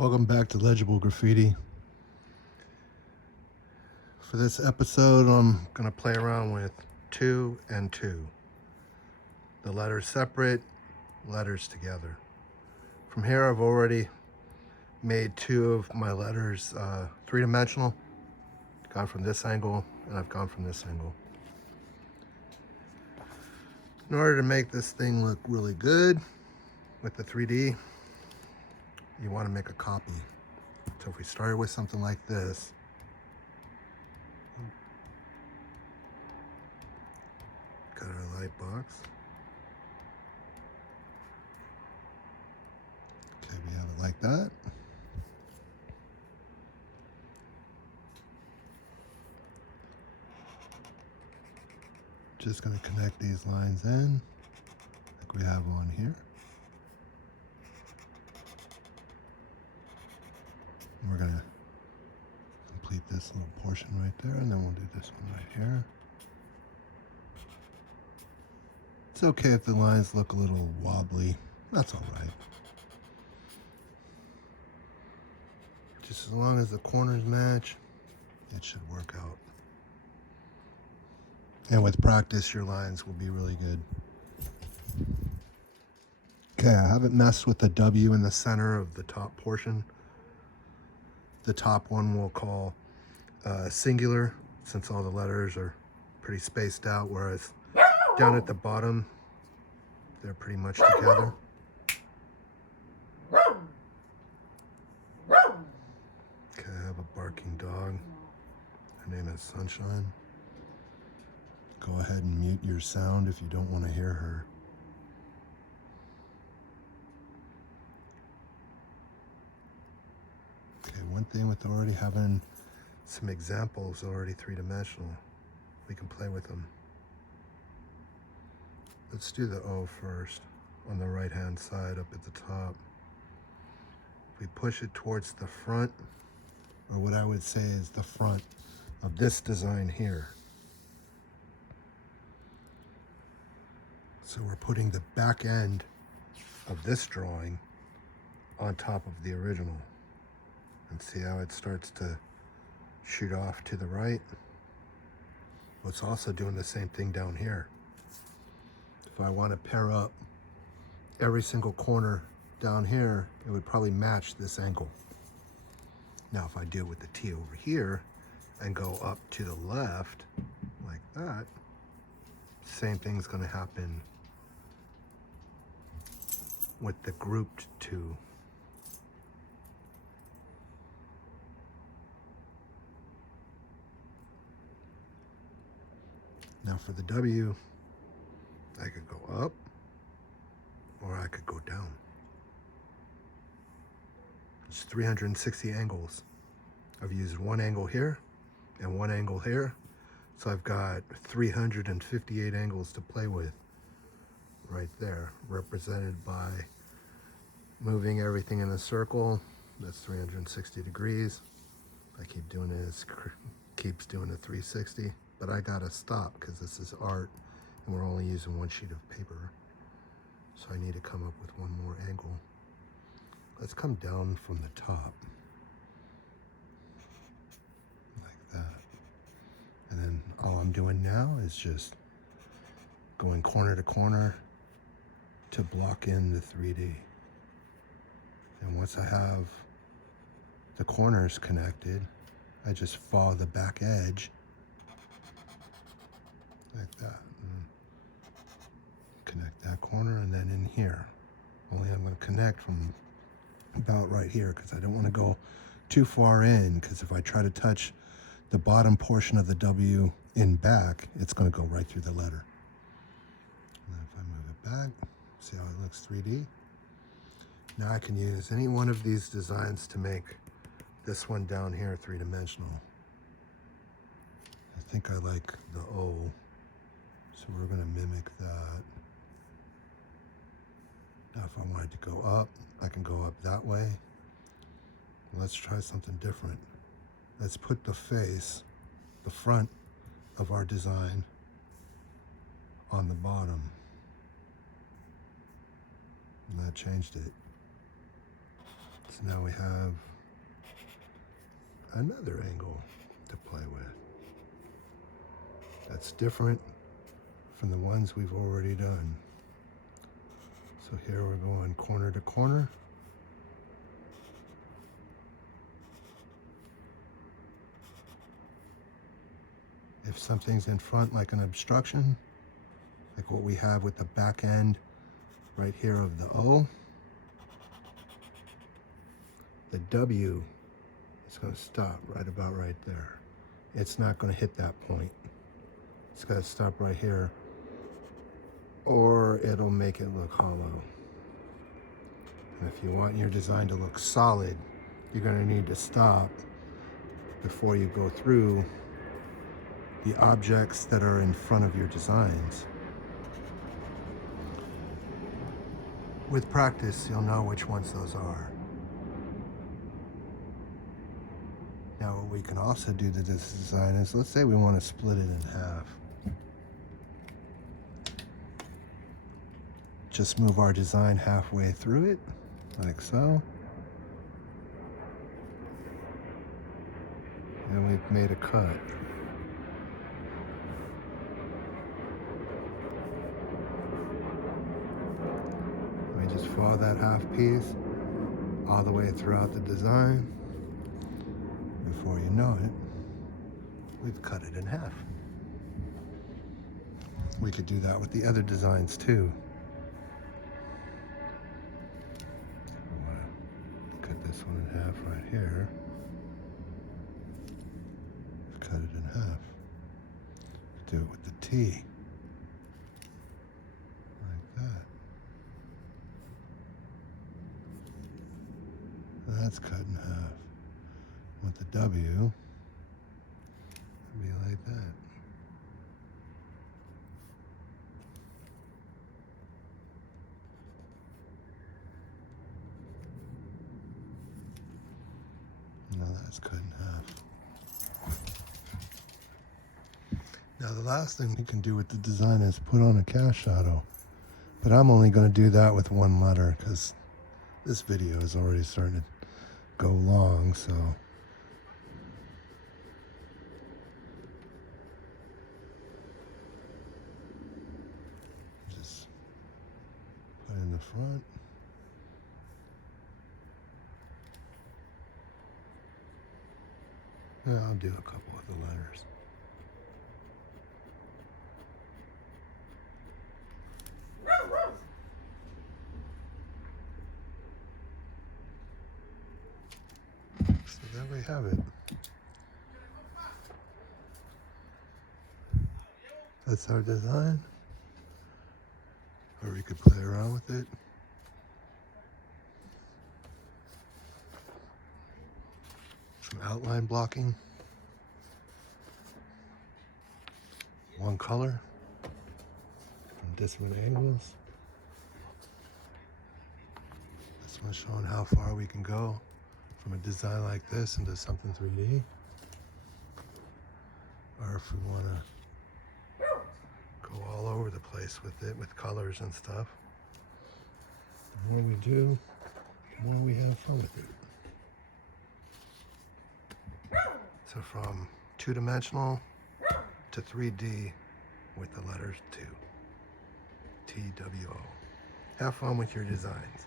Welcome back to Legible Graffiti. For this episode, I'm going to play around with 2 and 2. The letters separate, letters together. From here, I've already made 2 of my letters three-dimensional. Gone from this angle, and I've gone from this angle. In order to make this thing look really good with the 3D, you want to make a copy. So if we started with something like this, got our light box. Okay, we have it like that. Just going to connect these lines in like we have on here. And we're going to complete this little portion right there, and then we'll do this one right here. It's okay if the lines look a little wobbly. That's all right. Just as long as the corners match, it should work out. And with practice, your lines will be really good. Okay, I haven't messed with the W in the center of the top portion. The top one we'll call singular, since all the letters are pretty spaced out, whereas down at the bottom, they're pretty much together. Okay, I have a barking dog. Her name is Sunshine. Go ahead and mute your sound if you don't want to hear her. Okay, one thing with already having some examples already three-dimensional, we can play with them. Let's do the O first on the right-hand side up at the top. If we push it towards the front, or what I would say is the front of this design here. So we're putting the back end of this drawing on top of the original. And see how it starts to shoot off to the right? Well, it's also doing the same thing down here. If I want to pair up every single corner down here, it would probably match this angle. Now, if I do it with the T over here and go up to the left like that, same thing's going to happen with the grouped 2. Now for the W, I could go up or I could go down. It's 360 angles. I've used one angle here and one angle here. So I've got 358 angles to play with right there, represented by moving everything in a circle. That's 360 degrees. I keep doing this, keeps doing a 360, but I gotta stop because this is art and we're only using one sheet of paper. So I need to come up with one more angle. Let's come down from the top, like that. And then all I'm doing now is just going corner to corner to block in the 3D. And once I have the corners connected, I just follow the back edge like that. And connect that corner, and then in here. Only I'm going to connect from about right here because I don't want to go too far in, because if I try to touch the bottom portion of the W in back, it's going to go right through the letter. And then if I move it back, see how it looks 3D? Now I can use any one of these designs to make this one down here three-dimensional. I think I like the O, so we're going to mimic that. Now if I wanted to go up, I can go up that way. Let's try something different. Let's put the face, the front of our design, on the bottom. And that changed it. So now we have another angle to play with. That's different from the ones we've already done. So here we're going corner to corner. If something's in front, like an obstruction, like what we have with the back end right here of the O, the W is going to stop right about right there. It's not going to hit that point. It's got to stop right here, or it'll make it look hollow. And if you want your design to look solid, you're going to need to stop before you go through the objects that are in front of your designs. With practice, you'll know which ones those are. Now, what we can also do to this design is, let's say we want to split it in half. Just move our design halfway through it, like so. And we've made a cut. We just follow that half piece all the way throughout the design. Before you know it, we've cut it in half. We could do that with the other designs too. Cut this one in half right here. Cut it in half. Do it with the T. Like that. That's cut in half. With the W, it'd be like that. Now that's cut in half. Now the last thing you can do with the design is put on a cast shadow. But I'm only going to do that with one letter because this video is already starting to go long, so just put in the front. Yeah, I'll do a couple of the letters. So there we have it. That's our design. Or we could play around with it. Some outline blocking. One color from different angles. This one's showing how far we can go from a design like this into something 3D. Or if we want to go all over the place with it, with colors and stuff. The more we do, the more we have fun with it. So from 2-dimensional to 3D with the letters 2. TWO. Have fun with your designs.